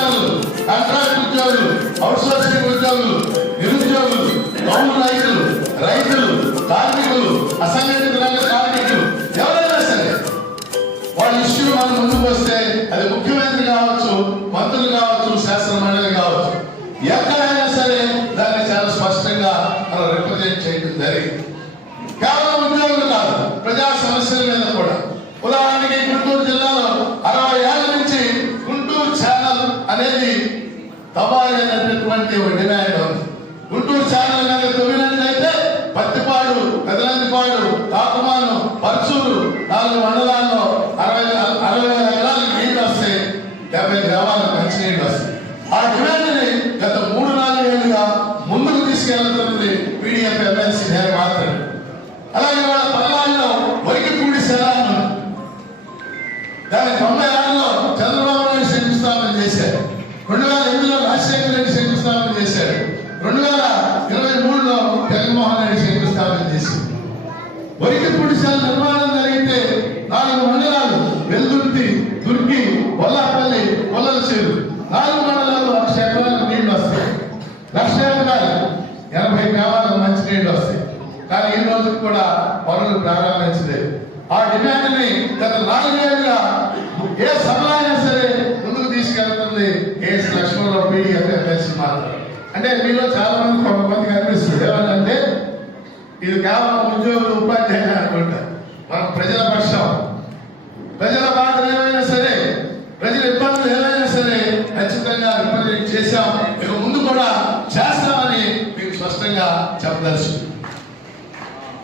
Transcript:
పెన్షనర్లు, కాంట్రాక్ట్ ఉద్యోగులు, అవుట్సోర్సింగ్ ఉద్యోగులు, నిరుద్యోగులు, కౌలు రైతులు, కార్మికులు, అసంఘటిత రంగ కార్మికులు ఎవరైనా సరే వాళ్ళ ఇష్యూ మనం ముందుకు వస్తే అది ముఖ్యమంత్రి కావచ్చు, మంత్రులు కావచ్చు, శాసన మండలి కావచ్చు, ఎక్కడైనా సరే దాన్ని చాలా స్పష్టంగా మనం రిప్రజెంట్ చేయడం జరిగింది. కేవలం ఉద్యోగులు కాదు, ప్రజా సమస్యల మీద కూడా. ఉదాహరణకి గుంటూరు జిల్లాలో 60 ఏళ్ల నుంచి గుంటూరు ఛానల్ అనేది తవ్వాలనేటటువంటి ఒక డిమాండ్ ఉంది. గుంటూరు ఛానల్ కనుక తవ్వినట్లయితే పత్తిపాడు, పెదలందిపాడు, కాకుమాను, పర్చూరు 4 మండలాల్లో 60 ఎకరాలకు నీళ్లు వస్తాయి, 70 గ్రామాలకు మంచినీళ్ళు వస్తాయి. ఆ డిమాండ్ని గత 3-4 ఏళ్ళుగా ముందుకు తీసుకెళ్తున్నది పీడీఎఫ్ ఎమ్మెల్సీ నేను మాత్రమే. అలాగే వాళ్ళ పల్లాల్లో వరికిపూడి శరాన్ని దాని 96లో చంద్రబాబు నాయుడు శంకుస్థాపన చేశారు, 2008లో రాజశేఖర రెడ్డి శంకుస్థాపన చేశారు, 2023లో జగన్మోహన్ రెడ్డి శంకుస్థాపన చేశారు. వరికిపూడి శర నిర్మాణం జరిగితే 4 మండలాలు వెల్దుర్తి, దుర్గి, కొల్లాపల్లి, కొల్లలచేరు 4 మండలాల్లో 1,00,000 ఎకరాలకు నీళ్లు వస్తాయి. 1,00,000 ఎకరాలు 80 గ్రామాలకు మంచినీళ్ళు వస్తాయి. కానీ ఈ రోజు కూడా పనులు ప్రారంభించలేదు. ఆ డిమాండ్ని గత 4 ఏళ్ళుగా ఏ సభలో అయినా సరే ముందుకు తీసుకెళ్తుంది ఏఎస్ లక్ష్మణరావు పీడీఎఫ్ ఎమ్మెల్సీ మాత్రం. అంటే మీలో చాలా మంది కొంతమందికి అనిపిస్తుంది ఏమంటే ఇది కేవలం ఉద్యోగులు, ఉపాధ్యాయులు